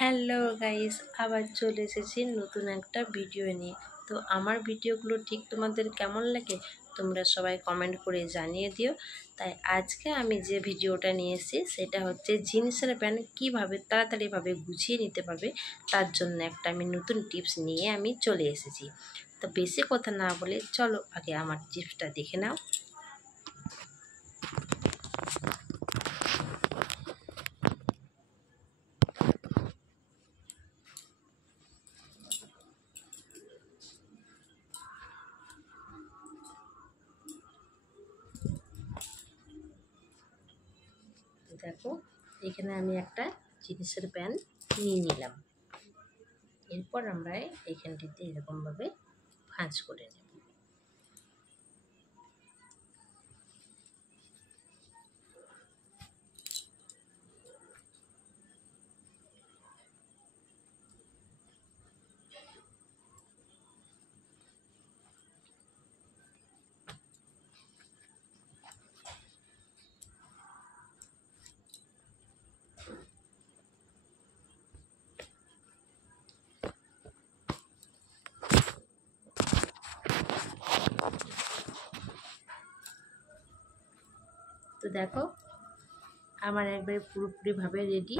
Hello guys, আবার চলে এসেছি নতুন একটা ভিডিও নিয়ে। তো আমার ভিডিওগুলো ঠিক তোমাদের কেমন লাগে তোমরা সবাই কমেন্ট করে জানিয়ে দিও। তাই আজকে আমি যে ভিডিওটা নিয়ে এসেছি সেটা হচ্ছে জিন্সের প্যান্ট কীভাবে তাড়াতাড়িভাবে গুছিয়ে নিতে পারবে, তার জন্য একটা আমি নতুন টিপস নিয়ে আমি চলে এসেছি। তো বেশি কথা না বলে চলো আগে আমার টিপসটা দেখে নাও। দেখো, এখানে আমি একটা জিন্সের প্যান্ট নিয়ে নিলাম। এরপর আমরা এইখানটিতে এরকমভাবে ভাঁজ করে নেব। তো দেখো, আমার একবারে পুরোপুরিভাবে রেডি।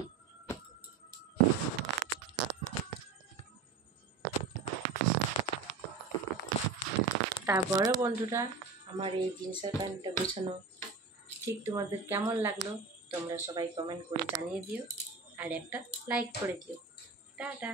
তারপরে বন্ধুরা, আমার এই জিন্সের প্যান্টটা গোছানো ঠিক তোমাদের কেমন লাগলো তোমরা সবাই কমেন্ট করে জানিয়ে দিও, আর একটা লাইক করে দিও। টাটা।